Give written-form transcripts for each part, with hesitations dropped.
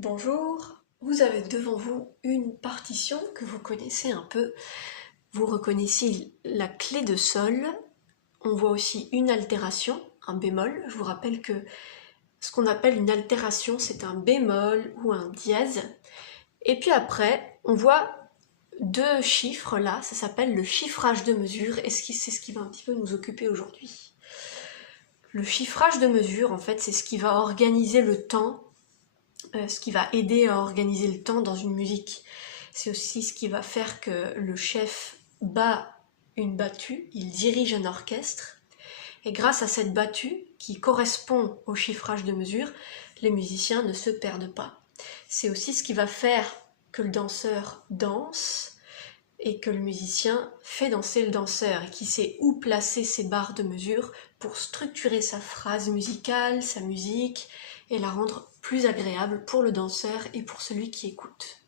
Bonjour, vous avez devant vous une partition que vous connaissez un peu. Vous reconnaissez la clé de sol. On voit aussi une altération, un bémol. Je vous rappelle que ce qu'on appelle une altération, c'est un bémol ou un dièse. Et puis après, on voit deux chiffres là, ça s'appelle le chiffrage de mesure, et c'est ce qui va un petit peu nous occuper aujourd'hui. Le chiffrage de mesure, en fait, c'est ce qui va organiser le temps, ce qui va aider à organiser le temps dans une musique. C'est aussi ce qui va faire que le chef bat une battue, il dirige un orchestre, et grâce à cette battue, qui correspond au chiffrage de mesure, les musiciens ne se perdent pas. C'est aussi ce qui va faire que le danseur danse, et que le musicien fait danser le danseur, et qui sait où placer ses barres de mesure pour structurer sa phrase musicale, sa musique, et la rendre plus agréable pour le danseur et pour celui qui écoute.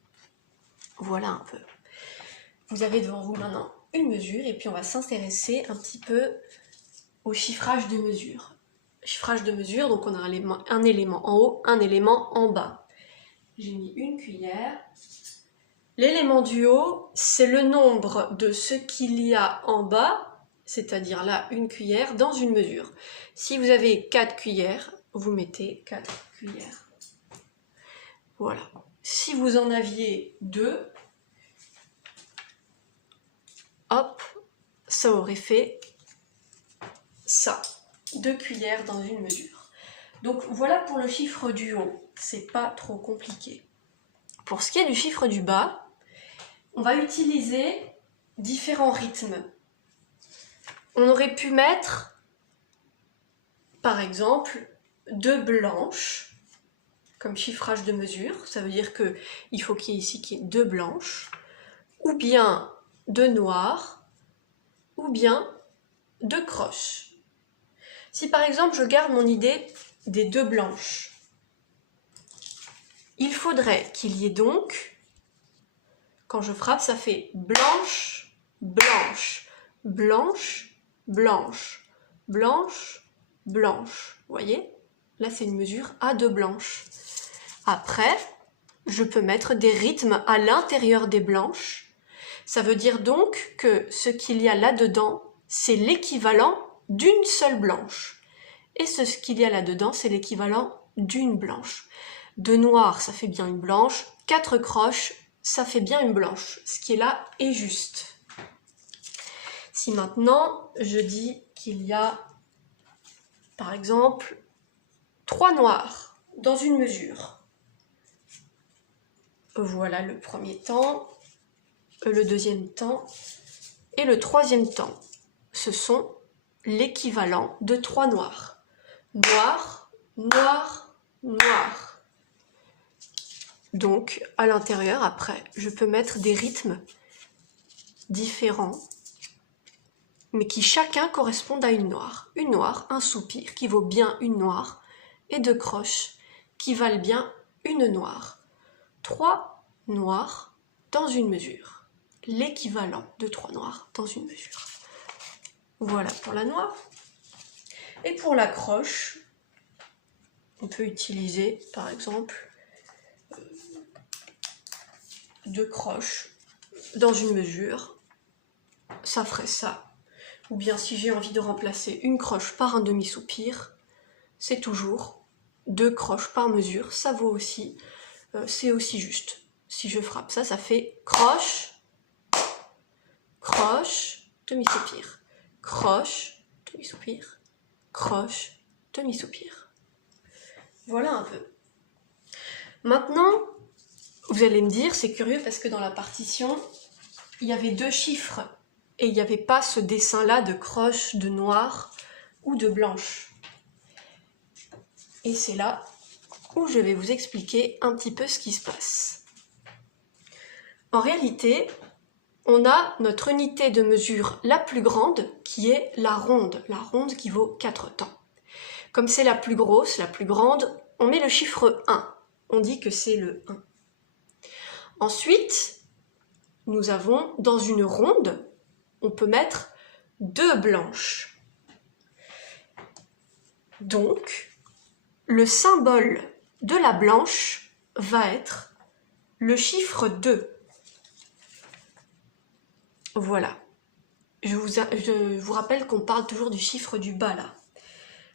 Voilà un peu. Vous avez devant vous maintenant une mesure, et puis on va s'intéresser un petit peu au chiffrage de mesure. Chiffrage de mesure, donc on a un élément en haut, un élément en bas. J'ai mis une cuillère. L'élément du haut, c'est le nombre de ce qu'il y a en bas, c'est-à-dire là, une cuillère, dans une mesure. Si vous avez 4 cuillères, vous mettez 4 cuillères. Voilà. Si vous en aviez 2, hop, ça aurait fait ça. 2 cuillères dans une mesure. Donc voilà pour le chiffre du haut. C'est pas trop compliqué. Pour ce qui est du chiffre du bas, on va utiliser différents rythmes. On aurait pu mettre, par exemple, 2 blanches, comme chiffrage de mesure. Ça veut dire qu'il faut qu'il y ait ici 2 blanches, ou bien 2 noires, ou bien 2 croches. Si par exemple je garde mon idée des 2 blanches, il faudrait qu'il y ait donc, quand je frappe, ça fait blanche, blanche, blanche, blanche, blanche, blanche. Vous voyez? Là, c'est une mesure à 2 blanches. Après, je peux mettre des rythmes à l'intérieur des blanches. Ça veut dire donc que ce qu'il y a là-dedans, c'est l'équivalent d'une seule blanche. Et ce qu'il y a là-dedans, c'est l'équivalent d'une blanche. 2 noirs, ça fait bien une blanche. 4 croches, ça fait bien une blanche. Ce qui est là est juste. Si maintenant, je dis qu'il y a, par exemple, 3 noirs dans une mesure. Voilà le premier temps, le deuxième temps et le troisième temps. Ce sont l'équivalent de 3 noirs. Noir, noir, noir. Donc, à l'intérieur, après, je peux mettre des rythmes différents, mais qui chacun correspondent à une noire. Une noire, un soupir, qui vaut bien une noire, et 2 croches, qui valent bien une noire. 3 noirs dans une mesure. L'équivalent de 3 noirs dans une mesure. Voilà pour la noire. Et pour la croche, on peut utiliser, par exemple, 2 croches dans une mesure. Ça ferait ça. Ou bien si j'ai envie de remplacer une croche par un demi-soupir, c'est toujours 2 croches par mesure. Ça vaut aussi, c'est aussi juste. Si je frappe ça, ça fait croche, croche, demi-soupir, croche, demi-soupir, croche, demi-soupir. Voilà un peu. Maintenant, vous allez me dire, c'est curieux parce que dans la partition, il y avait 2 chiffres et il n'y avait pas ce dessin-là de croche, de noir ou de blanche. Et c'est là où je vais vous expliquer un petit peu ce qui se passe. En réalité, on a notre unité de mesure la plus grande qui est la ronde qui vaut 4 temps. Comme c'est la plus grosse, la plus grande, on met le chiffre 1. On dit que c'est le 1. Ensuite, nous avons dans une ronde, on peut mettre 2 blanches. Donc, le symbole de la blanche, va être le chiffre 2. Voilà. Je vous rappelle qu'on parle toujours du chiffre du bas là.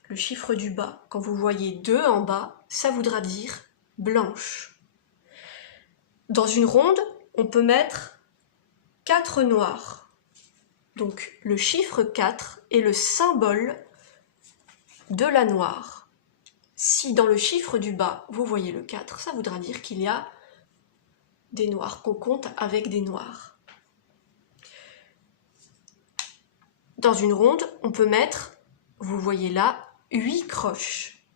Le chiffre du bas, quand vous voyez 2 en bas, ça voudra dire blanche. Dans une ronde, on peut mettre 4 noirs. Donc le chiffre 4 est le symbole de la noire. Si dans le chiffre du bas, vous voyez le 4, ça voudra dire qu'il y a des noirs, qu'on compte avec des noirs. Dans une ronde, on peut mettre, vous voyez là, 8 croches.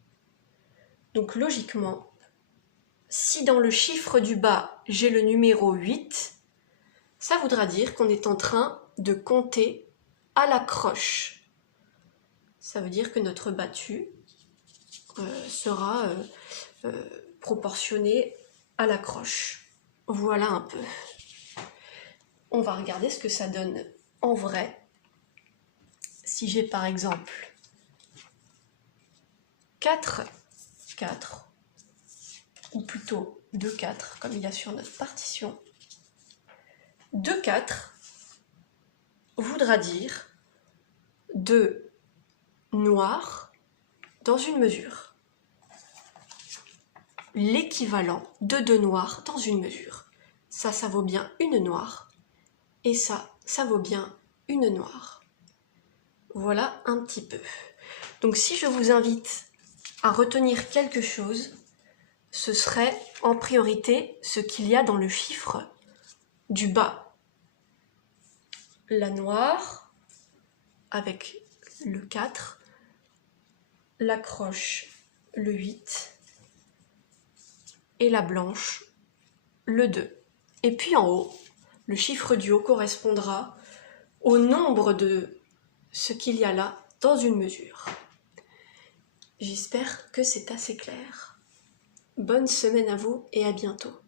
Donc logiquement, si dans le chiffre du bas, j'ai le numéro 8, ça voudra dire qu'on est en train de compter à la croche. Ça veut dire que notre battu sera proportionné à la croche. Voilà un peu. On va regarder ce que ça donne en vrai. Si j'ai par exemple 4, ou plutôt 2, 4, comme il y a sur notre partition, 2, 4 voudra dire 2 noirs dans une mesure. L'équivalent de 2 noirs dans une mesure. Ça vaut bien une noire. Et ça vaut bien une noire. Voilà un petit peu. Donc si je vous invite à retenir quelque chose, ce serait en priorité ce qu'il y a dans le chiffre du bas. La noire avec le 4, la croche le 8 et la blanche le 2. Et puis en haut, le chiffre du haut correspondra au nombre de ce qu'il y a là dans une mesure. J'espère que c'est assez clair. Bonne semaine à vous et à bientôt.